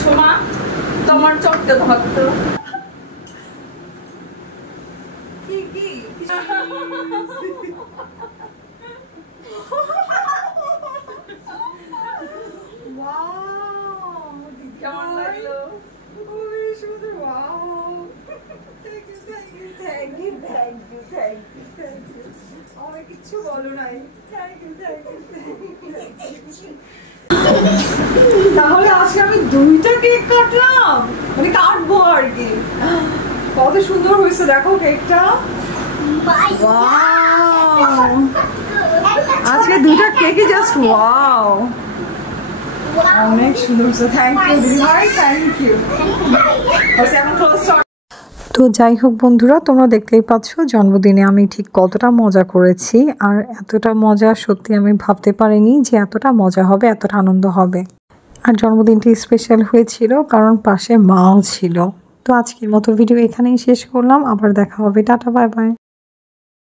সোমা তোমার চটকে ধরতো কি কি কেমন লাগলো? খুবই সুন্দর। আমার কিচ্ছু বলো নাই। তাহলে আজকে আমি 2টা কেক কাটলাম, মানে কাটবো আর কি। কত সুন্দর হয়েছে দেখো কেকটা। আজকে 2টা কেকই জাস্ট ওয়াও, অনেক সুন্দর হয়েছে। থ্যাংক ইউ দিদি ভাই, থ্যাংক ইউ। তো যাই হোক বন্ধুরা, তোমরা দেখতেই পাচ্ছ জন্মদিনে আমি ঠিক কতটা মজা করেছি। আর এতটা মজা সত্যি আমি ভাবতে পারিনি যে এতটা মজা হবে, এতটা আনন্দ হবে। আর জন্মদিনটি স্পেশাল হয়েছিল কারণ পাশে মাও ছিল। তো আজকের মতো ভিডিও এখানেই শেষ করলাম, আবার দেখা হবে। Tata, bye bye.